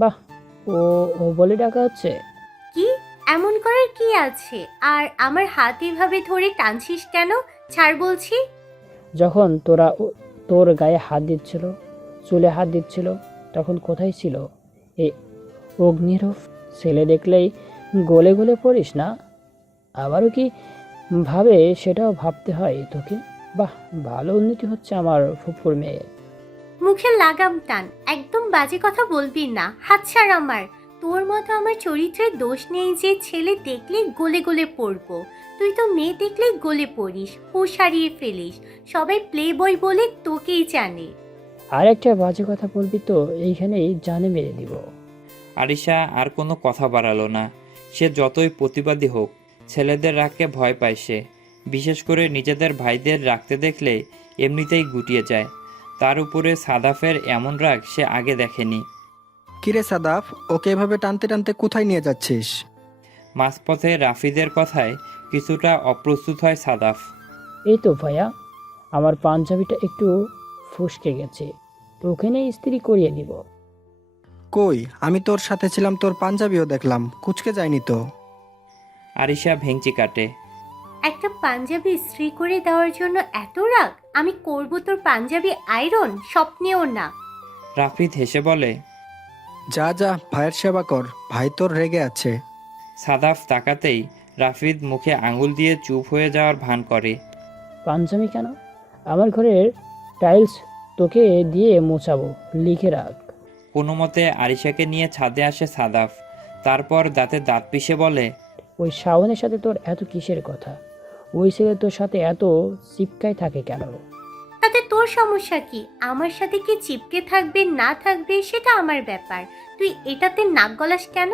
বাহ, ও ও বলে ডাকা হচ্ছে? কি এমন করার কি আছে? আর আমার হাত এভাবে ধরে টানছিস কেন? ছাড় বলছি। যখন তোরা তোর গায়ে হাত দিচ্ছিল, চুলে হাত দিচ্ছিল, তখন কোথায় ছিল এই অগ্নিরূপ? ছেলে দেখলেই গলে গলে পড়িস না? আবারও কি ভাবে সেটাও ভাবতে হয় তোকে? বাহ, ভালো উন্নতি হচ্ছে আমার ফুফুর মেয়ে। মুখে লাগাম টান, একদম বাজে কথা বলবি না। হাত ছাড় আমার। তোর মতো আমার চরিত্রের দোষ নেই যে ছেলে দেখলেই গলে গলে পড়বো। তুই তো মেয়ে দেখলেই গলে পড়িস, হুঁশ হারিয়ে ফেলিস। সবাই প্লে বয় বলে তোকেই জানে। আর একটা বাজে কথা বলবি তো এইখানেই জানে মেরে দিব। আরিশা আর কোনো কথা বাড়ালো না। সে যতই প্রতিবাদী হোক, ছেলেদের রাগকে ভয় পায় সে। বিশেষ করে নিজেদের ভাইদের রাখতে দেখলে এমনিতেই গুটিয়ে যায়। তার উপরে সাদাফের এমন রাগ সে আগে দেখেনি। কিরে সাদাফ, ওকে এভাবে টানতে টানতে কোথায় নিয়ে যাচ্ছিস? মাঝপথে রাফিদের কথায় কিছুটা অপ্রস্তুত হয় সাদাফ। এই তো ভাইয়া, আমার পাঞ্জাবিটা একটু ফসকে গেছে, তো ওখানে ইস্ত্রি করিয়ে নিব। কই, আমি তোর সাথে ছিলাম, তোর পাঞ্জাবিও দেখলাম, কুচকে যায়নি তো? আরিশা ভেঙচি কাটে। একটা পাঞ্জাবি ইস্ত্রি করে দেওয়ার জন্য এত রাগ? আমি করব তোর পাঞ্জাবি আয়রন? স্বপ্নেও না। রাফিদ হেসে বলে। যা যা, ভাইয়ের সেবা কর, ভাই তোর রেগে আছে। সাদাফ তাকাতেই রাফিদ মুখে আঙুল দিয়ে চুপ হয়ে যাওয়ার ভান করে। পাঞ্জাবি কেন? আমার ঘরের টাইলস তোকে দিয়ে মোছাবো, লিখে রাখ। কোনো মতে আরিশাকে নিয়ে ছাদে আসে সাদাফ। তারপর দাঁতে দাঁত পিষে বলে। ওই শাওনের সাথে তোর এত কিসের কথা? ওই ছেলে তোর সাথে এত চিপকায় থাকে কেন? তাতে তোর সমস্যা কি? আমার সাথে কি চিপকে থাকবে না থাকবে সেটা আমার ব্যাপার। তুই এটাতে নাক গলাস কেন?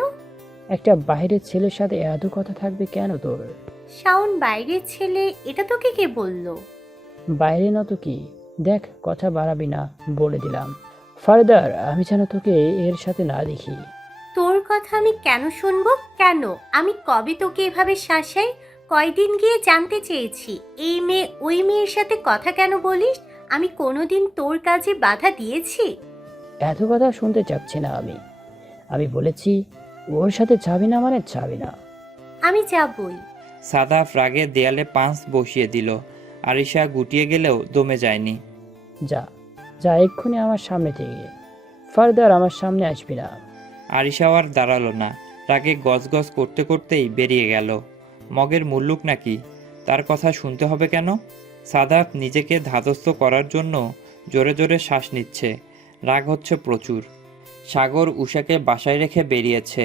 একটা বাইরের ছেলের সাথে এত কথা থাকবে কেন তোর? শাওন বাইরের ছেলে, এটা তোকে কে বললো? বাইরে না তো কি? দেখ, কথা বাড়াবি না, বলে দিলাম। ফারদার আমি যেন তোকে এর সাথে না দেখি। তোর কথা আমি কেন শুনবো? কেন? আমি কবে তোকে এভাবে শাসাই? কয়দিন গিয়ে জানতে চেয়েছি এই মেয়ে ওই মেয়ের সাথে কথা কেন বলিস? আমি কোনোদিন তোর কাজে বাধা দিয়েছি? এত কথা শুনতে চাচ্ছি না আমি। আমি বলেছি ওর সাথে যাবি না মানে যাবি না। আমি যাবই। সাদাফ রাগে দেয়ালে পাঁচ বসিয়ে দিল। আরিশা গুটিয়ে গেলেও দমে যায়নি। যা যা, এক্ষুনি আমার সামনে থেকে। ফারদার আমার সামনে আসবি না। আরিশাও আর দাঁড়ালো না। রাগে গজগজ করতে করতেই বেরিয়ে গেল। মগের মুল্লুক নাকি, তার কথা শুনতে হবে কেন? সাদাফ নিজেকে ধাতস্থ করার জন্য জোরে জোরে শ্বাস নিচ্ছে। রাগ হচ্ছে প্রচুর। সাগর উষাকে বাসায় রেখে বেরিয়েছে।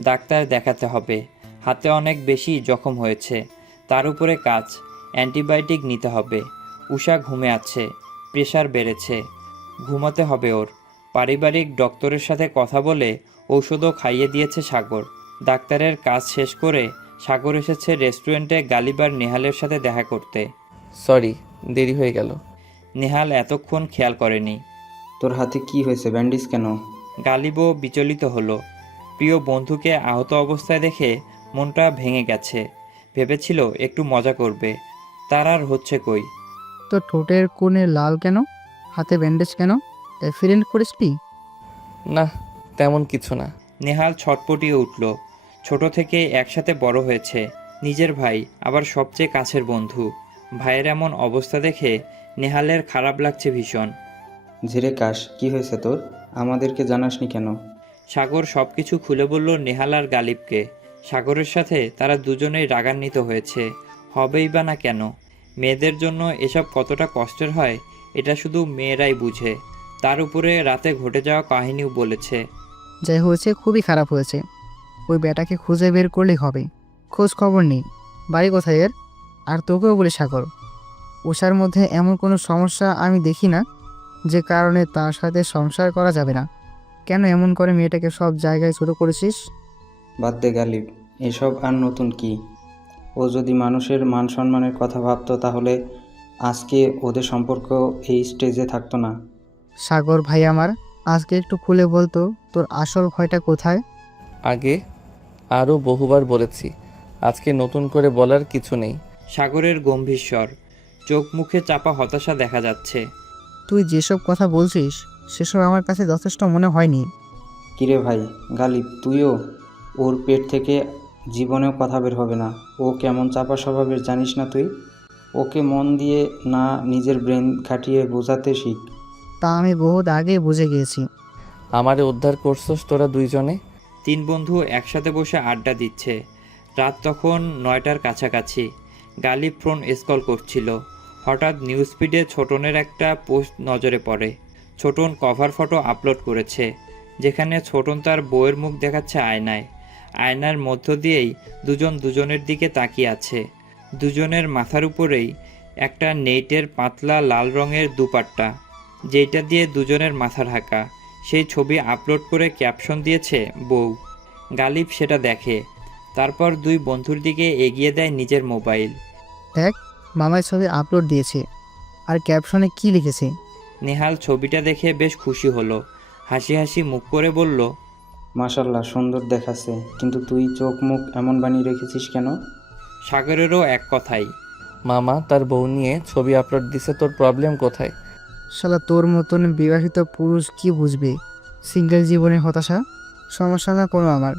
ডাক্তার দেখাতে হবে। হাতে অনেক বেশি জখম হয়েছে। তার উপরে কাজ, অ্যান্টিবায়োটিক নিতে হবে। উষা ঘুমে আছে, প্রেশার বেড়েছে। ঘুমাতে হবে ওর। পারিবারিক ডক্টরের সাথে কথা বলে ঔষধও খাইয়ে দিয়েছে সাগর। ডাক্তারের কাজ শেষ করে সাগর এসেছে রেস্টুরেন্টে গালিবার নেহালের সাথে দেখা করতে। সরি, দেরি হয়ে গেল। নেহাল এতক্ষণ খেয়াল করেনি। তোর হাতে কি হয়েছে, ব্যান্ডেজ কেন? গালিবও বিচলিত হলো। প্রিয় বন্ধুকে আহত অবস্থায় দেখে মনটা ভেঙে গেছে। ভেবেছিল একটু মজা করবে, তার আর হচ্ছে কই। তো ঠোঁটের কোণে লাল কেন? হাতে ব্যান্ডেজ কেন? অ্যাক্সিডেন্ট করেছিলি? না, তেমন কিছু না। নেহাল ছটপটিয়ে উঠল। ছোট থেকে একসাথে বড় হয়েছে, নিজের ভাই, আবার সবচেয়ে কাছের বন্ধু। ভাইয়ের এমন অবস্থা দেখে নেহালের খারাপ লাগছে ভীষণ। ঝেড়ে কাশ, কি হয়েছে তোর? আমাদেরকে জানাসনি কেন? সাগর সব কিছু খুলে বলল নেহাল আর গালিবকে। সাগরের সাথে তারা দুজনেই রাগান্বিত হয়েছে, হবেই বা না কেন। মেয়েদের জন্য এসব কতটা কষ্টের হয় এটা শুধু মেয়েরাই বুঝে। তার উপরে রাতে ঘটে যাওয়া কাহিনীও বলেছে। যাই হয়েছে খুবই খারাপ হয়েছে। ওই বেটাকে খুঁজে বের করলেই হবে। খোঁজ খবর নেই, বাড়ি কোথায় এর? আর তোকেও বলে সাগর, উষার মধ্যে এমন কোনো সমস্যা আমি দেখি না যে কারণে তার সাথে সংসার করা যাবে না। কেন এমন করে মেয়েটাকে সব জায়গায় ছোট করেছিস? বাদ দে গালিব, এসব আর নতুন কি? ও যদি মানুষের মান সম্মানের কথা ভাবতো তাহলে আজকে ওদের সম্পর্ক এই স্টেজে থাকতো না। সাগর ভাই আমার, আজকে একটু খুলে বলতো তোর আসল ভয়টা কোথায়? আগে আরও বহুবার বলেছি, আজকে নতুন করে বলার কিছু নেই। সাগরের গম্ভীর স্বর, চোখ মুখে চাপা হতাশা দেখা যাচ্ছে। তুই যেসব কথা বলছিস সেসব আমার কাছে যথেষ্ট মনে হয়নি। কিরে ভাই গালিব, তুইও? ওর পেট থেকে জীবনেও কথা বের হবে না। ও কেমন চাপা স্বভাবের জানিস না তুই? ওকে মন দিয়ে না নিজের ব্রেন খাটিয়ে বোঝাতে শিখ। তা আমি বহুত আগেই বুঝে গিয়েছি। আমারে উদ্ধার করছস তোরা দুইজনে। তিন বন্ধু একসাথে বসে আড্ডা দিচ্ছে। রাত তখন 9টার কাছাকাছি। গালিব ফোন স্ক্রল করছিল। হঠাৎ নিউজ ফিডে ছোটনের একটা পোস্ট নজরে পড়ে। ছোটন কভার ফটো আপলোড করেছে, যেখানে ছোটন তার বউয়ের মুখ দেখাচ্ছে আয়নায়। আয়নার মধ্য দিয়েই দুজন দুজনের দিকে তাকিয়ে আছে। দুজনের মাথার উপরেই একটা নেটের পাতলা লাল রঙের দুপাট্টা, যেটা দিয়ে দুজনের মাথা ঢাকা। সেই ছবি আপলোড করে ক্যাপশন দিয়েছে বউ। গালিব সেটা দেখে, তারপর দুই বন্ধুর দিকে এগিয়ে দেয় নিজের মোবাইল। দেখ, মামার ছবি আপলোড দিয়েছে, আর ক্যাপশনে কি লিখেছে? নেহাল ছবিটা দেখে বেশ খুশি হলো। হাসি হাসি মুখ করে বলল, মাশাল্লাহ, সুন্দর দেখাচ্ছে, কিন্তু তুই চোখ মুখ এমন বানিয়ে রেখেছিস কেন? সাগরেরও এক কথাই। মামা তার বউ নিয়ে ছবি আপলোড দিছে, তোর প্রবলেম কোথায়? শালা তোর মতন বিবাহিত পুরুষ কি বুঝবে সিঙ্গেল জীবনের হতাশা? সমস্যা না কোনো আমার।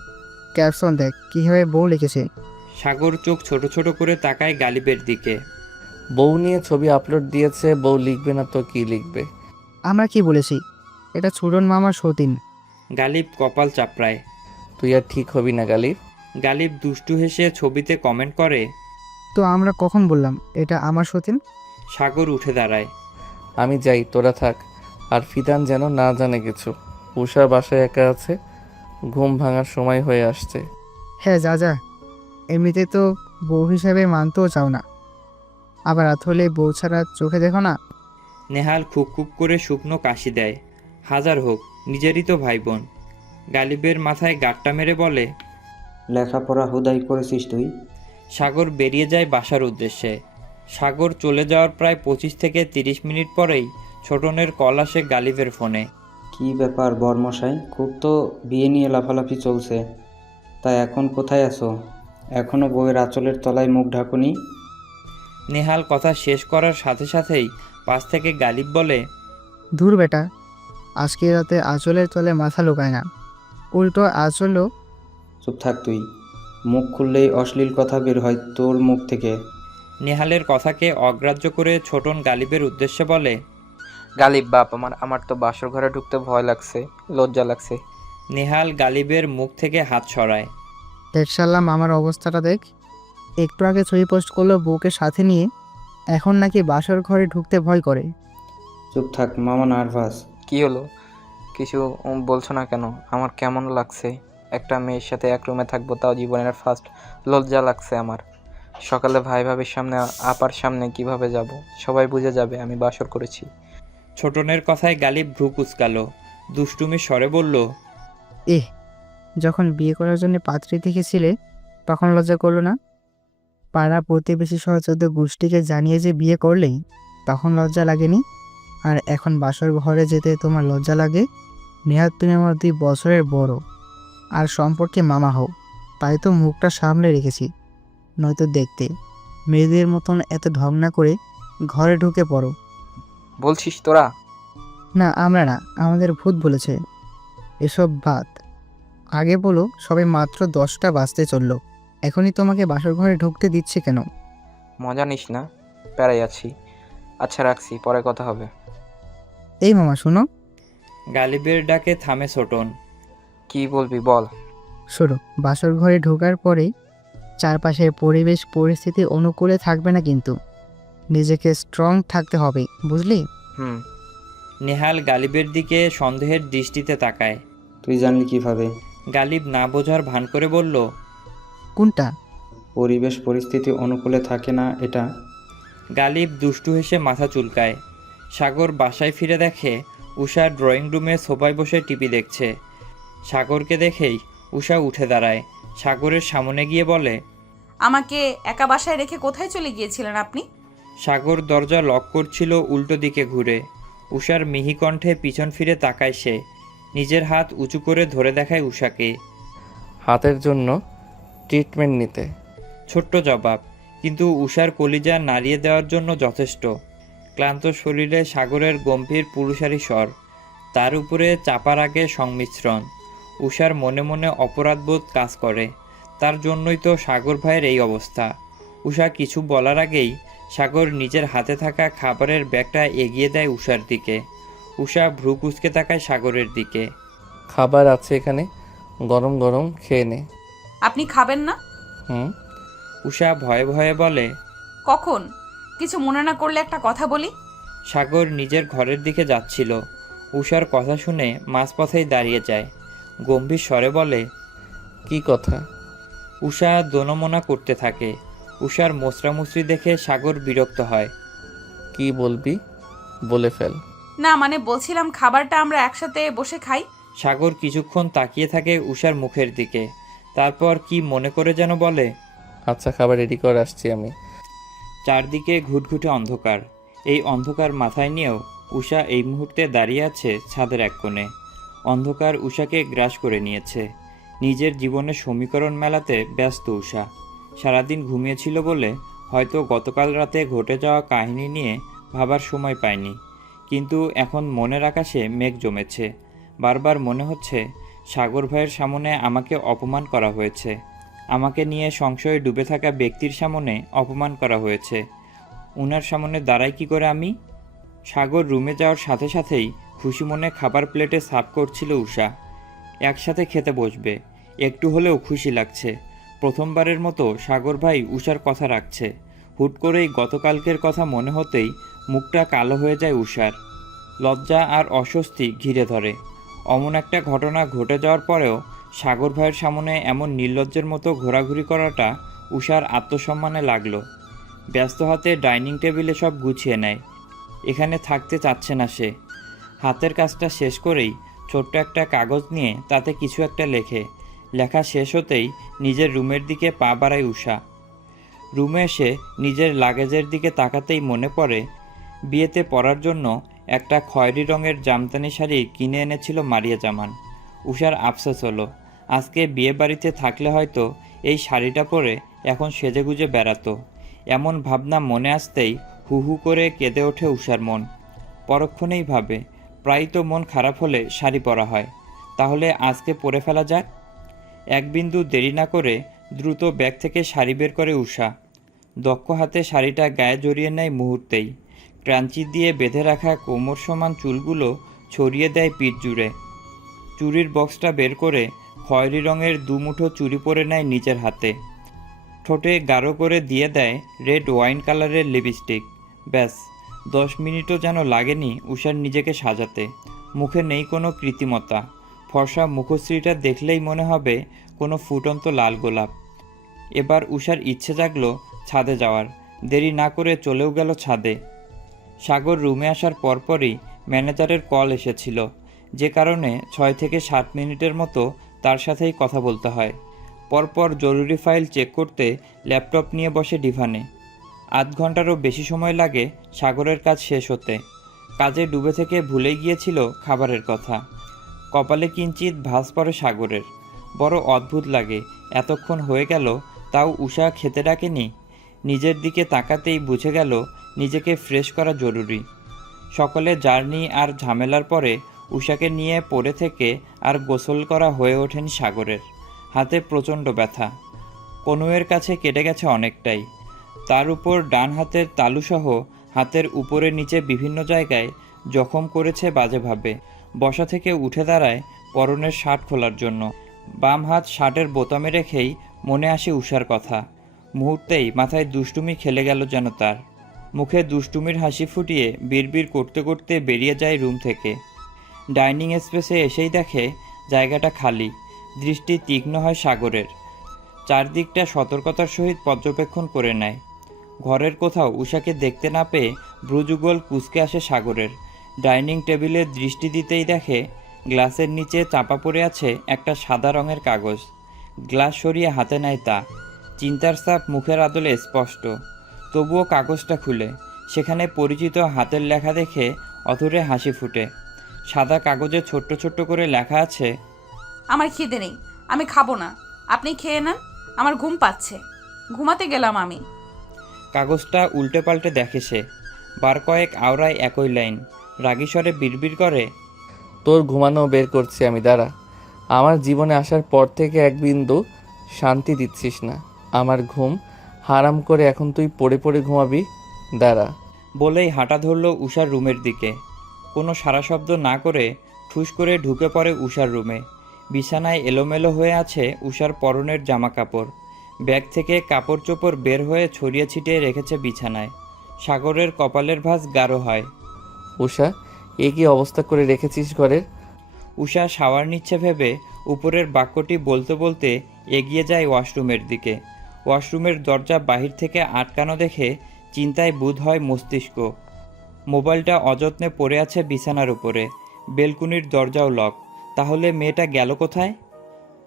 ক্যাপশন দেখ কীভাবে বউ লিখেছে। সাগর চোখ ছোট ছোট করে তাকায় গালিবের দিকে। বউ নিয়ে ছবি আপলোড দিয়েছে, বউ লিখবে না তো কি লিখবে? আমরা কি বলেছি? এটা ছোটন মামার সতীন। গালিব কপাল চাপড়ায়। তুই আর ঠিক হবি না গালিব। গালিব দুষ্টু হেসে ছবিতে কমেন্ট করে। তো আমরা কখন বললাম এটা আমার সতীন? সাগর উঠে দাঁড়ায়। আমি যাই, তোরা থাক। আর ফিদান যেন না জানে কিছু। উষা বাসায় একা আছে, ঘুম ভাঙার সময় হয়ে আসছে। হ্যাঁ যা যা, এমনিতে তো বউ হিসাবে মানতেও চাও না, আবার রাত হলে বউ ছাড়া চোখে দেখো না। নেহাল খুব খুব করে শুকনো কাশি দেয়। হাজার হোক, নিজেরই তো ভাই বোন। গালিবের মাথায় গাঁটটা মেরে বলে, লেখাপড়া হুদাই করেছিস তুই? সাগর বেরিয়ে যায় বাসার উদ্দেশ্যে। সাগর চলে যাওয়ার প্রায় 25 থেকে 30 মিনিট পরেই ছোটনের কল আসে গালিবের ফোনে। কি ব্যাপার বরমশাই, খুব তো বিয়ে নিয়ে লাফালাফি চলছে। তা এখন কোথায় আছো? এখনও বউয়ের আঁচলের তলায় মুখ ঢাকুনি? নেহাল কথা শেষ করার সাথে সাথেই পাশ থেকে গালিব বলে, দূর বেটা, আজকে রাতে আঁচলের তলে মাথা লুকায় না, উল্টো আঁচলও। চুপ থাক তুই, মুখ খুললেই অশ্লীল কথা বের হয় তোর মুখ থেকে। নেহালের কথাকে অগ্রাহ্য করে ছোটন গালিবের উদ্দেশ্যে বলে, গালিব বাপ আমার তো বাসর ঘরে ঢুকতে ভয় লাগছে, লজ্জা লাগছে। নেহাল গালিবের মুখ থেকে হাত সরায়। দেখ সাল্লাম আমার অবস্থাটা দেখ, একটু আগে ছবি পোস্ট করলো বউকে সাথে নিয়ে, এখন নাকি বাসর ঘরে ঢুকতে ভয় করে। চুপ থাক, মামা নার্ভাস। কি হলো? কিছু বলছো না কেন? আমার কেমন লাগছে, একটা মেয়ের সাথে এক রুমে থাকবো, তাও জীবনের ফার্স্ট। লজ্জা লাগছে আমার। সকালে ভাই ভাবির সামনে, আপার সামনে কিভাবে যাব? সবাই বুঝে যাবে আমি বাসর করেছি। ছোটনের কথায় গালিব ভ্রু কুঁচকালো। দুষ্টুমির স্বরে বলল, যখন বিয়ে করার জন্য পাত্রী দেখেছিলে তখন লজ্জা করলো না? পাড়া প্রতিবেশী সহ 14 গোষ্ঠীকে জানিয়ে যে বিয়ে করলেই তখন লজ্জা লাগেনি? আর এখন বাসর ঘরে যেতে তোমার লজ্জা লাগে? নেহাত তুমি আমার 2 বছরের বড়, আর সম্পর্কে মামা হও, তাই তো মুখটা সামলে রেখেছি। নয়তো দেখতে মেয়েদের মতন এত ঢং না করে ঘরে ঢুকে পড়ো। বলছিস তোরা? না আমরা না, আমাদের ভূত বলেছে। এসব বাদ, আগে বলো সবে মাত্র 10টা বাজতে চললো, এখনই তোমাকে বাসর ঘরে ঢুকতে দিচ্ছে কেন? মজা নিস না, প্যারাই আছি। আচ্ছা রাখছি, পরে কথা হবে। এই মামা শোনো। গালিবের ডাকে থামে ছোটন। কি বলবি বল। শোনো, বাসর ঘরে ঢোকার পরেই চারপাশের পরিবেশ পরিস্থিতি অনুকূলে থাকবে না, কিন্তু নিজেকে স্ট্রং থাকতে হবে, বুঝলি? হুম। নেহাল গালিবের দিকে সন্দেহের দৃষ্টিতে তাকায়। তুই জানলি কিভাবে? গালিব না বোঝার ভান করে বলল, কোনটা? পরিবেশ পরিস্থিতি অনুকূলে থাকে না এটা? গালিব দুষ্টু হেসে মাথা চুলকায়। সাগর বাসায় ফিরে দেখে উষা ড্রয়িং রুমে সোফায় বসে টিভি দেখছে। সাগরকে দেখেই উষা উঠে দাঁড়ায়। সাগরের সামনে গিয়ে বলে, আমাকে একা বাসায় রেখে কোথায় চলে গিয়েছিলেন আপনি? সাগর দরজা লক করছিল উল্টো দিকে ঘুরে। উষার মিহি কণ্ঠে পিছন ফিরে তাকায় সে। নিজের হাত উঁচু করে ধরে দেখায় উষাকে। হাতের জন্য ট্রিটমেন্ট নিতে। ছোট্ট জবাব, কিন্তু উষার কলিজা নাড়িয়ে দেওয়ার জন্য যথেষ্ট। ক্লান্ত শরীরে সাগরের গম্ভীর পুরুষালী স্বর, তার উপরে চাপার আগে সংমিশ্রণ। উষার মনে মনে অপরাধবোধ কাজ করে। তার জন্যই তো সাগর ভাইয়ের এই অবস্থা। উষা কিছু বলার আগেই সাগর নিজের হাতে থাকা খাবারের ব্যাগটা এগিয়ে দেয় উষার দিকে। উষা ভ্রু কুঁচকে তাকায় সাগরের দিকে। খাবার আছে এখানে, গরম গরম খেয়ে নে। আপনি খাবেন না? হুম। উষা ভয়ে ভয়ে বলে। কখন? কিছু মনে না করলে একটা কথা বলি। সাগর নিজের ঘরের দিকে যাচ্ছিল। উষার কথা শুনে মাঝপথেই দাঁড়িয়ে যায়। গম্ভীর স্বরে বলে, কি কথা? উষা দোনমোনা করতে থাকে। উষার মোচড়ামুচড়ি দেখে সাগর বিরক্ত হয়। কি বলবি? বলে ফেল। না মানে বলছিলাম খাবারটা আমরা একসাথে বসে খাই। সাগর কিছুক্ষণ তাকিয়ে থাকে উষার মুখের দিকে, তারপর কি মনে করে যেন বলে, আচ্ছা, খাবার রেডি করে আসছি আমি। চারদিকে ঘুটঘুটে অন্ধকার। এই অন্ধকার মাথায় নিয়েও উষা এই মুহূর্তে দাঁড়িয়ে আছে ছাদের এক কোণে। অন্ধকার উষাকে গ্রাস করে নিয়েছে। নিজের জীবনের সমীকরণ মেলাতে ব্যস্ত উষা। সারাদিন ঘুমিয়েছিল বলে হয়তো গতকাল রাতে ঘটে যাওয়া কাহিনী নিয়ে ভাবার সময় পায়নি। কিন্তু এখন মনের আকাশে মেঘ জমেছে। বারবার মনে হচ্ছে সাগর ভাইয়ের সামনে আমাকে অপমান করা হয়েছে। আমাকে নিয়ে সংশয়ে ডুবে থাকা ব্যক্তির সামনে অপমান করা হয়েছে। উনার সামনে দাঁড়াই কি করে আমি? সাগর রুমে যাওয়ার সাথে সাথেই খুশি মনে খাবার প্লেটে সার্ভ করছিল উষা। একসাথে খেতে বসবে, একটু হলেও খুশি লাগছে। প্রথমবারের মতো সাগর ভাই উষার কথা রাখছে। হুট করেই গতকালকের কথা মনে হতেই মুখটা কালো হয়ে যায় উষার। লজ্জা আর অস্বস্তি ঘিরে ধরে। অমন একটা ঘটনা ঘটে যাওয়ার পরেও সাগর ভাইয়ের সামনে এমন নির্লজ্জের মতো ঘোরাঘুরি করাটা উষার আত্মসম্মানে লাগলো। ব্যস্ত হাতে ডাইনিং টেবিলে সব গুছিয়ে নেয়। এখানে থাকতে চাচ্ছে না সে। হাতের কাজটা শেষ করেই ছোট্ট একটা কাগজ নিয়ে তাতে কিছু একটা লেখে। লেখা শেষ হতেই নিজের রুমের দিকে পা বাড়ায় উষা। রুমে এসে নিজের লাগেজের দিকে তাকাতেই মনে পড়ে বিয়েতে পরার জন্য একটা খয়েরি রঙের জামদানি শাড়ি কিনে এনেছিল মারিয়া জামান। উষার আফসোস হলো, আজকে বিয়ে বাড়িতে থাকলে হয়তো এই শাড়িটা পরে এখন সেজেগুজে বেড়াতো। এমন ভাবনা মনে আসতেই হু হু করে কেঁদে ওঠে উষার মন। পরক্ষণেই ভাবে, প্রায় তো মন খারাপ হলে শাড়ি পরা হয়, তাহলে আজকে পরে ফেলা যাক। এক বিন্দু দেরি না করে দ্রুত ব্যাগ থেকে শাড়ি বের করে উষা। দক্ষ হাতে শাড়িটা গায়ে জড়িয়ে নেয় মুহূর্তেই। ক্রাঞ্চি দিয়ে বেঁধে রাখা কোমর সমান চুলগুলো ছড়িয়ে দেয় পিঠ জুড়ে। চুড়ির বক্সটা বের করে খয়েরি রঙের দুমুঠো চুড়ি পরে নেয় নিজের হাতে। ঠোঁটে গাঢ় করে দিয়ে দেয় রেড ওয়াইন কালারের লিপস্টিক। ব্যাস, 10 মিনিটও যেন লাগেনি উষার নিজেকে সাজাতে। মুখে নেই কোনো কৃত্রিমতা। ফর্সা মুখশ্রীটা দেখলেই মনে হবে কোনো ফুটন্ত লাল গোলাপ। এবার উষার ইচ্ছে জাগলো ছাদে যাওয়ার। দেরি না করে চলেও গেল ছাদে। সাগর রুমে আসার পরপরই ম্যানেজারের কল এসেছিল, যে কারণে 6 থেকে 7 মিনিটের মতো তার সাথেই কথা বলতে হয়। পরপর জরুরি ফাইল চেক করতে ল্যাপটপ নিয়ে বসে ডিভানে। আধ ঘন্টারও বেশি সময় লাগে সাগরের কাজ শেষ হতে। কাজে ডুবে থেকে ভুলেই গিয়েছিল খাবারের কথা। কপালে কিঞ্চিত ভাঁজ পড়ে সাগরের। বড় অদ্ভুত লাগে, এতক্ষণ হয়ে গেল তাও উষা খেতে ডাকেনি। নিজের দিকে তাকাতেই বুঝে গেল নিজেকে ফ্রেশ করা জরুরি। সকলে জার্নি আর ঝামেলার পরে উষাকে নিয়ে পড়ে থেকে আর গোসল করা হয়ে ওঠেনি সাগরের। হাতে প্রচণ্ড ব্যথা, কনুয়ের কাছে কেটে গেছে অনেকটাই। তার উপর ডান হাতের তালুসহ হাতের উপরে নিচে বিভিন্ন জায়গায় জখম করেছে বাজেভাবে। বসা থেকে উঠে দাঁড়ায় পরনের শার্ট খোলার জন্য। বাম হাত শার্টের বোতামে রেখেই মনে আসে উষার কথা। মুহূর্তেই মাথায় দুষ্টুমি খেলে গেল যেন তার। মুখে দুষ্টুমির হাসি ফুটিয়ে বিড়বিড় করতে করতে বেরিয়ে যায় রুম থেকে। ডাইনিং স্পেসে এসেই দেখে জায়গাটা খালি। দৃষ্টি তীক্ষ্ণ হয় সাগরের। চারদিকটা সতর্কতার সহিত পর্যবেক্ষণ করে নেয়। ঘরের কোথাও উষাকে দেখতে না পেয়ে ভ্রুযুগল কুঁচকে আসে সাগরের। ডাইনিং টেবিলে দৃষ্টি দিতেই দেখে গ্লাসের নিচে চাপা পড়ে আছে একটা সাদা রঙের কাগজ। গ্লাস সরিয়ে হাতে নেয় তা। চিন্তার ছাপ মুখের আদলে স্পষ্ট। তবুও কাগজটা খুলে সেখানে পরিচিত হাতের লেখা দেখে অধরে হাসি ফুটে। সাদা কাগজে ছোট্ট ছোট্ট করে লেখা আছে, আমার খিদে নেই, আমি খাবো না, আপনি খেয়ে নেন, আমার ঘুম পাচ্ছে, ঘুমাতে গেলাম আমি। কাগজটা উল্টে পাল্টে দেখে সে। বার কয়েক আওড়ায় একই লাইন। রাগী স্বরে বিড়বিড় করে, তোর ঘুমানো বের করছি আমি, দাঁড়া। আমার জীবনে আসার পর থেকে এক বিন্দু শান্তি দিচ্ছিস না। আমার ঘুম হারাম করে এখন তুই পড়ে পড়ে ঘুমাবি? দাঁড়া। বলেই হাঁটা ধরল উষার রুমের দিকে। কোনো সারা শব্দ না করে ঠুস করে ঢুকে পড়ে উষার রুমে। বিছানায় এলোমেলো হয়ে আছে উষার পরনের জামা কাপড়। ব্যাগ থেকে কাপড় চোপড় বের হয়ে ছড়িয়ে ছিটিয়ে রেখেছে বিছানায়। সাগরের কপালের ভাঁজ গাঢ় হয়। উষা, এ কি অবস্থা করে রেখেছিস ঘরের? উষা শাওয়ার নিচ্ছে ভেবে উপরের বাক্যটি বলতে বলতে এগিয়ে যায় ওয়াশরুমের দিকে। ওয়াশরুমের দরজা বাহির থেকে আটকানো দেখে চিন্তায় বুঁদ হয় মস্তিষ্ক। মোবাইলটা অযত্নে পড়ে আছে বিছানার উপরে। বেলকুনির দরজাও লক। তাহলে মেয়েটা গেল কোথায়?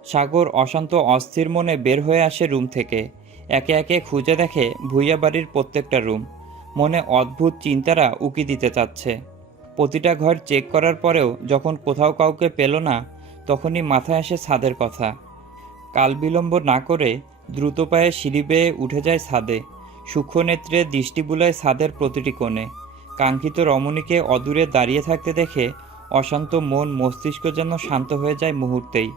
সাগর অশান্ত অস্থির মনে বের হয়ে আসে রুম থেকে। একে একে খুঁজে দেখে ভুইয়া বাড়ির প্রত্যেকটা রুম। মনে অদ্ভুত চিন্তারা উকি দিতে চাচ্ছে। প্রতিটা ঘর চেক করার পরেও যখন কোথাও কাউকে পেল না, তখনই মাথায় আসে ছাদের কথা। কাল বিলম্ব না করে দ্রুত পায়ে সিঁড়ি বেয়ে উঠে যায় ছাদে। সূক্ষ্ম নেত্রে দৃষ্টি বুলায় ছাদের প্রতিটি কোণে। কাঙ্ক্ষিত রমণীকে অদূরে দাঁড়িয়ে থাকতে দেখে অশান্ত মন মস্তিষ্ক যেন শান্ত হয়ে যায় মুহূর্তেই।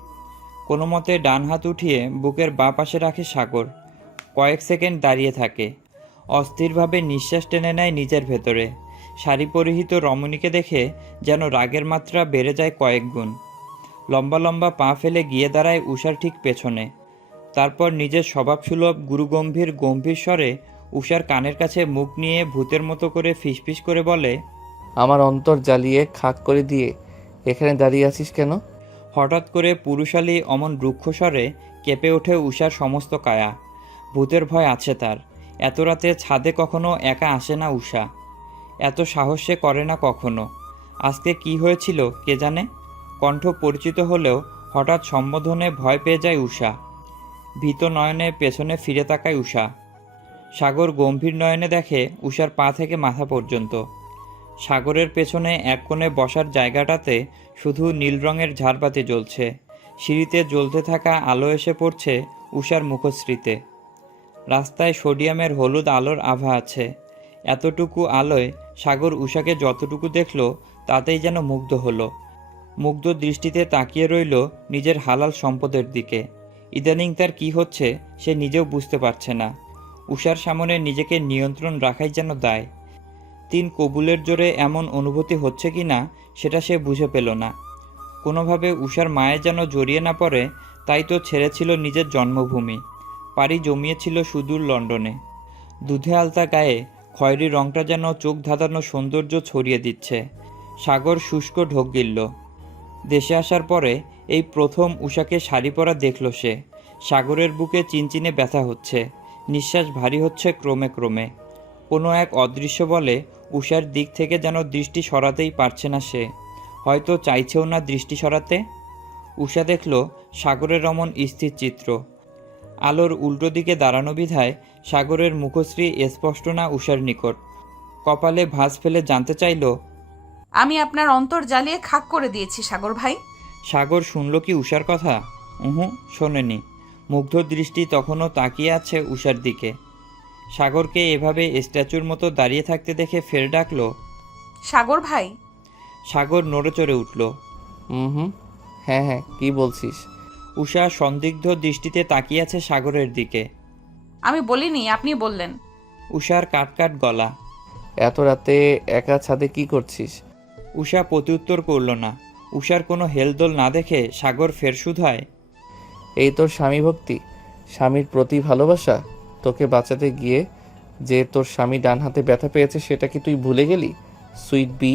কোনো মতে ডান হাত উঠিয়ে বুকের বাঁ পাশে রাখে সাগর। কয়েক সেকেন্ড দাঁড়িয়ে থাকে। অস্থিরভাবে নিঃশ্বাস টেনে নেয় নিজের ভেতরে। শাড়ি পরিহিত রমণীকে দেখে যেন রাগের মাত্রা বেড়ে যায় কয়েক গুণ। লম্বা লম্বা পা ফেলে গিয়ে দাঁড়ায় উষার ঠিক পেছনে। তারপর নিজের স্বভাবসুলভ গুরুগম্ভীর গম্ভীর স্বরে উষার কানের কাছে মুখ নিয়ে ভূতের মতো করে ফিসফিস করে বলে, আমার অন্তর জ্বালিয়ে খাক করে দিয়ে এখানে দাঁড়িয়ে আছিস কেন? হঠাৎ করে পুরুষালী অমন রুক্ষ স্বরে কেঁপে ওঠে উষার সমস্ত কায়া। ভূতের ভয় আছে তার। এত রাতে ছাদে কখনো একা আসে না উষা। এত সাহস সে করে না কখনো। আজকে কি হয়েছিল কে জানে। কণ্ঠ পরিচিত হলেও হঠাৎ সম্বোধনে ভয় পেয়ে যায় উষা। ভীত নয়নে পেছনে ফিরে তাকায় উষা। সাগর গম্ভীর নয়নে দেখে উষার পা থেকে মাথা পর্যন্ত। সাগরের পেছনে এক কোণে বসার জায়গাটাতে শুধু নীল রঙের ঝাড়বাতি জ্বলছে। সিঁড়িতে জ্বলতে থাকা আলো এসে পড়ছে উষার মুখশ্রীতে। রাস্তায় সোডিয়ামের হলুদ আলোর আভা আছে। এতটুকু আলোয় সাগর উষাকে যতটুকু দেখল তাতেই যেন মুগ্ধ হলো। মুগ্ধ দৃষ্টিতে তাকিয়ে রইল নিজের হালাল সম্পদের দিকে। ইদানিং তার কি হচ্ছে সে নিজেও বুঝতে পারছে না। উষার সামনে নিজেকে নিয়ন্ত্রণ রাখাই যেন দায়। 3 কবুলের জোরে এমন অনুভূতি হচ্ছে কি না সেটা সে বুঝে পেল না। কোনোভাবে উষার মায়ে যেন জড়িয়ে না পড়ে, তাই তো ছেড়েছিল নিজের জন্মভূমি। পাড়ি জমিয়েছিল সুদূর লন্ডনে। দুধে আলতা গায়ে খয়েরি রংটা যেন চোখ ধাঁধানো সৌন্দর্য ছড়িয়ে দিচ্ছে। সাগর শুষ্ক ঢোক গিলল। দেশে আসার পরে এই প্রথম উষাকে শাড়ি পরা দেখল সে। সাগরের বুকে চিনচিনে ব্যথা হচ্ছে। নিঃশ্বাস ভারী হচ্ছে ক্রমে ক্রমে। কোনো এক অদৃশ্য বলে উষার দিক থেকে যেন দৃষ্টি সরাতেই পারছে না সে। হয়তো চাইছেও না দৃষ্টি সরাতে। উষা দেখল সাগরের অমন স্থির চিত্র। আলোর উল্টো দিকে দাঁড়ানো বিধায় সাগরের মুখশ্রী স্পষ্ট না উষার নিকট। কপালে ভাঁজ ফেলে জানতে চাইল, আমি আপনার অন্তর জ্বালিয়ে খাক করে দিয়েছি সাগর ভাই। সাগর শুনল কি উষার কথা? শোনেনি। মুগ্ধ দৃষ্টি তখনও তাকিয়ে আছে উষার দিকে। সাগরকে এভাবে স্ট্যাচুর মতো দাঁড়িয়ে থাকতে দেখে ফের ডাকল, সাগর ভাই। সাগর নড়ে চড়ে উঠল। হ্যাঁ হ্যাঁ, কি বলছিস? উষা সন্দিগ্ধ দৃষ্টিতে তাকিয়ে আছে সাগরের দিকে। আমি বলিনি, আপনি বললেন। উষার কাটকাট গলা। এত রাতে একা ছাদে কি করছিস? উষা প্রত্যুত্তর করল না। উষার কোনো হেলদোল না দেখে সাগর ফের শুধায়, এই তোর স্বামী ভক্তি, স্বামীর প্রতি ভালোবাসা? তোকে বাঁচাতে গিয়ে যে তোর স্বামী ডান হাতে ব্যথা পেয়েছে সেটা কি তুই ভুলে গেলি? সুইট বি,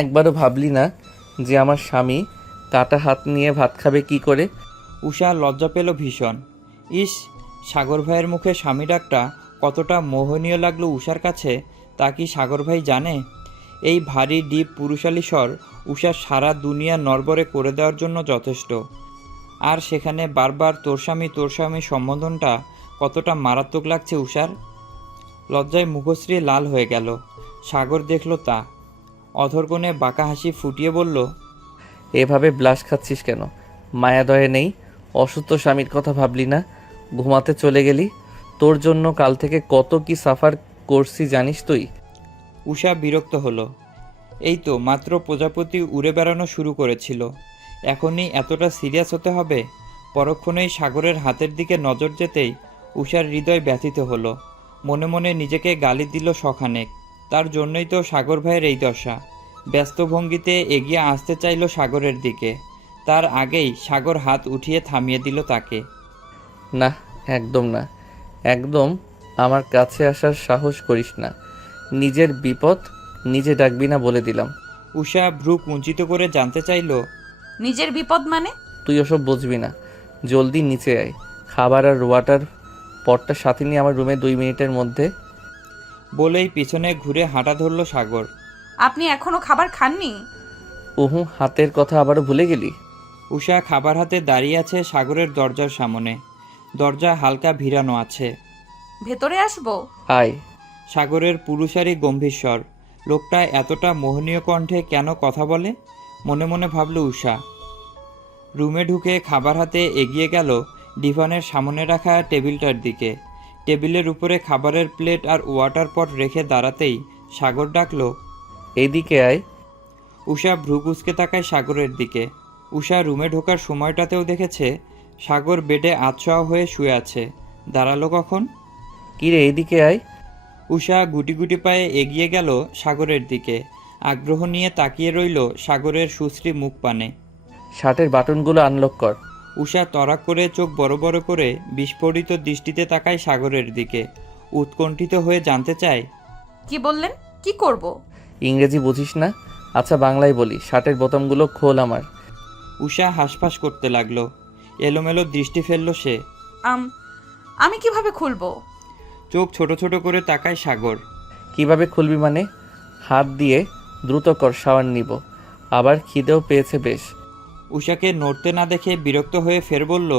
একবারও ভাবলি না যে আমার স্বামী কাটা হাত নিয়ে ভাত খাবে কি করে? উষা লজ্জা পেল ভীষণ। ইস, সাগর ভাইয়ের মুখে স্বামী ডাকটা কতটা মোহনীয় লাগলো উষার কাছে তা কি সাগর ভাই জানে? এই ভারী ডিপ পুরুষালী স্বর উষার সারা দুনিয়া নড়বড়ে করে দেওয়ার জন্য যথেষ্ট। আর সেখানে বারবার তোর স্বামী সম্বোধনটা কতটা মারাত্মক লাগছে উষার। লজ্জায় মুখশ্রী লাল হয়ে গেল। সাগর দেখল তা। অধরকোণে বাঁকা হাসি ফুটিয়ে বলল, এভাবে ব্লাশ খাচ্ছিস কেন? মায়া দয়ে নেই? অসুস্থ স্বামীর কথা ভাবলি না? ঘুমাতে চলে গেলি? তোর জন্য কাল থেকে কত কি সাফার করছি জানিস তুই? উষা বিরক্ত হলো। এই তো মাত্র প্রজাপতি উড়ে বেড়ানো শুরু করেছিল। এখনই এতটা সিরিয়াস হতে হবে? পরক্ষণেই সাগরের হাতের দিকে নজর যেতেই উষার হৃদয় ব্যথিত হলো। মনে মনে নিজেকে গালি দিল শখানেক। তার জন্যই তো সাগর ভাইয়ের এই দশা। ব্যস্ত ভঙ্গিতে এগিয়ে আসতে চাইল সাগরের দিকে, তার আগেই সাগর হাত উঠিয়ে থামিয়ে দিল তাকে। না, একদম না, একদম আমার কাছে আসার সাহস করিস না। নিজের বিপদ নিজে ডাকবি না বলে দিলাম। উষা ভ্রু কুঞ্চিত করে জানতে চাইল, নিজের বিপদ মানে? তুই ওসব বুঝবি না। জলদি নিচে আয়, খাবার আর ওয়াটার পটটা সাথে নিয়ে আমার রুমে 2 মিনিটের মধ্যে। বলেই পিছনে ঘুরে হাঁটা ধরল সাগর। আপনি এখনো খাবার খাননি? উহু, হাতের কথা আবারও ভুলে গেলি? উষা খাবার হাতে দাঁড়িয়ে আছে সাগরের দরজার সামনে। দরজা হালকা ভিড়ানো আছে। ভেতরে আসবো? আয়। সাগরের পুরুষারি গম্ভীর স্বর। লোকটা এতটা মোহনীয় কণ্ঠে কেন কথা বলে? মনে মনে ভাবল উষা। রুমে ঢুকে খাবার হাতে এগিয়ে গেল ডিভানের সামনে রাখা টেবিলটার দিকে। টেবিলের উপরে খাবারের প্লেট আর ওয়াটার পট রেখে দাঁড়াতেই সাগর ডাকল, এইদিকে আয়। উষা ভ্রু কুঁচকে তাকায় সাগরের দিকে। উষা রুমে ঢোকার সময়টাতেও দেখেছে সাগর বেডে আতশোয়া হয়ে শুয়ে আছে। দাঁড়ালো কখন? কিরে, এইদিকে আয়। উষা গুটি গুটি পায়ে এগিয়ে গেল সাগরের দিকে। আগ্রহ নিয়ে তাকিয়ে রইল সাগরের সুশ্রী মুখ পানে। শার্টের বাটনগুলো আনলক কর। উষা তড়াক করে চোখ বড় বড় করে বিস্ফোরিত দৃষ্টিতে তাকায় সাগরের দিকে। উৎকণ্ঠিত হয়ে জানতে চায়, কি বললেন? কি করব? ইংরেজি বুঝিস না? আচ্ছা, বাংলায় বলি, শার্টের বোতামগুলো খোল আমার। উষা হাঁসফাঁস করতে লাগলো। এলোমেলো দৃষ্টি ফেলল সে। আমি কিভাবে খুলবো? চোখ ছোট ছোট করে তাকায় সাগর। কিভাবে খুলবি মানে? হাত দিয়ে দ্রুত কর, শাওয়ার নিব। আবার খিদেও পেয়েছে বেশ। উষাকে নড়তে না দেখে বিরক্ত হয়ে ফের বলল,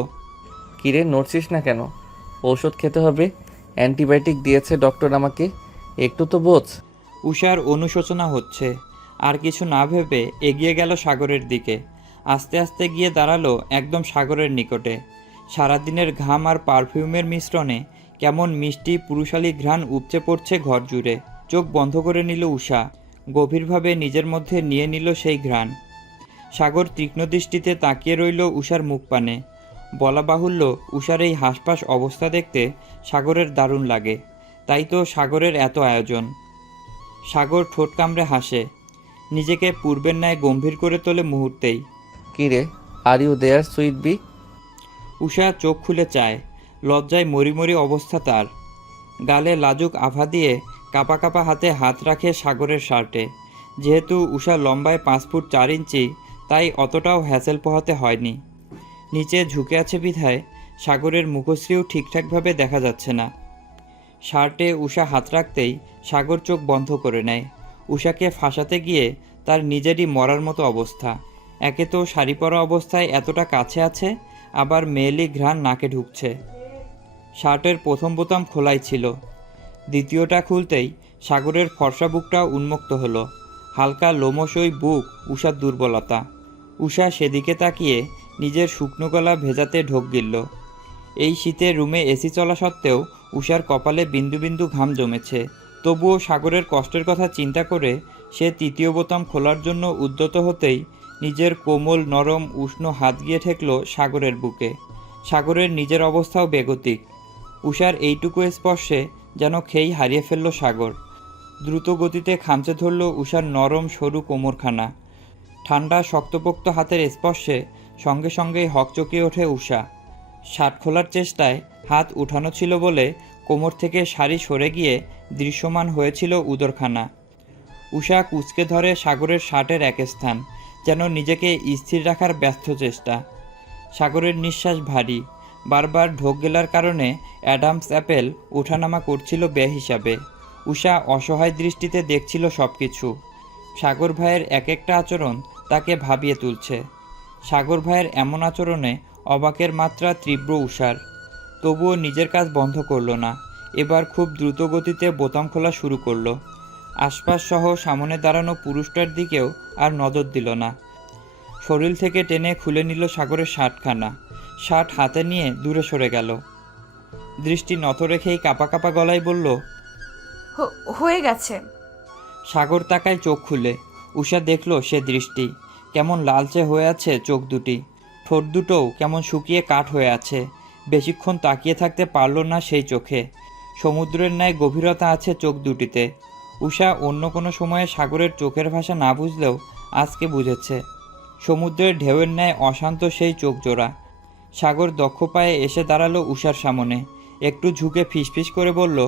কিরে, নড়ছিস না কেন? ঔষধ খেতে হবে, অ্যান্টিবায়োটিক দিয়েছে ডক্টর আমাকে, একটু তো বোঝ। উষার অনুশোচনা হচ্ছে। আর কিছু না ভেবে এগিয়ে গেল সাগরের দিকে। আস্তে আস্তে গিয়ে দাঁড়ালো একদম সাগরের নিকটে। সারাদিনের ঘাম আর পারফিউমের মিশ্রণে কেমন মিষ্টি পুরুষালী ঘ্রাণ উপচে পড়ছে ঘর জুড়ে। চোখ বন্ধ করে নিল উষা। গভীরভাবে নিজের মধ্যে নিয়ে নিল সেই ঘ্রাণ। সাগর তীক্ষ্ণ দৃষ্টিতে তাকিয়ে রইল উষার মুখ পানে। বলা বাহুল্য, উষার এই হাঁসফাঁস অবস্থা দেখতে সাগরের দারুণ লাগে। তাই তো সাগরের এত আয়োজন। সাগর ঠোঁট কামড়ে হাসে। নিজেকে পূর্বের ন্যায় গম্ভীর করে তোলে মুহূর্তেই। কিরে, are you there sweetie? Usha চোখ খুলে চায়। লজ্জায় মরিমরি অবস্থা তার। গালে লাজুক আভা দিয়ে কাপা কাপা হাতে হাত রাখে সাগরের শার্টে। যেহেতু উষা লম্বায় 5 ফুট 4 ইঞ্চি, তাই অতটাও হ্যাসেল পোহাতে হয়নি। নিচে ঝুঁকে আছে বিধায় সাগরের মুখশ্রীও ঠিকঠাকভাবে দেখা যাচ্ছে না। শার্টে উষা হাত রাখতেই সাগর চোখ বন্ধ করে নেয়। উষাকে ফাঁসাতে গিয়ে তার নিজেরই মরার মতো অবস্থা। একে তো শাড়ি পরা অবস্থায় এতটা কাছে আছে, আবার মেয়েলি ঘ্রাণ নাকে ঢুকছে। শার্টের প্রথম বোতাম খোলাই ছিল। দ্বিতীয়টা খুলতেই সাগরের ফর্সা বুকটা উন্মুক্ত হলো। হালকা লোমশই বুক উষার দুর্বলতা। উষা সেদিকে তাকিয়ে নিজের শুকনো গলা ভেজাতে ঢোক গিলল। এই শীতে রুমে এসি চলা সত্ত্বেও উষার কপালে বিন্দু বিন্দু ঘাম জমেছে। তবুও সাগরের কষ্টের কথা চিন্তা করে সে তৃতীয় বোতাম খোলার জন্য উদ্যত হতেই নিজের কোমল নরম উষ্ণ হাত গিয়ে ঠেকল সাগরের বুকে। সাগরের নিজের অবস্থাও বেগতিক। উষার এইটুকু স্পর্শে যেন খেই হারিয়ে ফেলল সাগর। দ্রুত গতিতে খামচে ধরল উষার নরম সরু কোমরখানা। ঠান্ডা শক্তপোক্ত হাতের স্পর্শে সঙ্গে সঙ্গেই হকচকিয়ে ওঠে উষা। শার্ট খোলার চেষ্টায় হাত উঠানো ছিল বলে কোমর থেকে শাড়ি সরে গিয়ে দৃশ্যমান হয়েছিল উদরখানা। উষা কুঁচকে ধরে সাগরের শার্টের এক স্থান, যেন নিজেকে স্থির রাখার ব্যর্থ চেষ্টা। সাগরের নিঃশ্বাস ভারী। বারবার ঢোক গেলার কারণে অ্যাডামস অ্যাপেল ওঠানামা করছিল বেহিসাবে। উষা অসহায় দৃষ্টিতে দেখছিল সব কিছু। সাগর ভাইয়ের এক একটা আচরণ তাকে ভাবিয়ে তুলছে। সাগর ভাইয়ের এমন আচরণে অবাকের মাত্রা তীব্র উষার। তবুও নিজের কাজ বন্ধ করল না। এবার খুব দ্রুত গতিতে বোতাম খোলা শুরু করলো। আশপাশ সহ সামনে দাঁড়ানো পুরুষটার দিকেও আর নজর দিল না। শরীর থেকে টেনে খুলে নিল সাগরের শার্টখানা। শার্ট হাতে নিয়ে দূরে সরে গেল। দৃষ্টি নত রেখেই কাপা কাপা গলায় বলল, হয়ে গেছে। সাগর তাকায় চোখ খুলে। উষা দেখল সে দৃষ্টি। কেমন লালচে হয়ে আছে চোখ দুটি, ঠোঁট দুটোও কেমন শুকিয়ে কাঠ হয়ে আছে। বেশিক্ষণ তাকিয়ে থাকতে পারল না সেই চোখে। সমুদ্রের ন্যায় গভীরতা আছে চোখ দুটিতে। উষা অন্য কোনো সময়ে সাগরের চোখের ভাষা না বুঝলেও আজকে বুঝেছে। সমুদ্রের ঢেউয়ের ন্যায় অশান্ত সেই চোখ জোড়া। সাগর দক্ষ পায়ে এসে দাঁড়ালো উষার সামনে, একটু ঝুঁকে ফিসফিস করে বলল,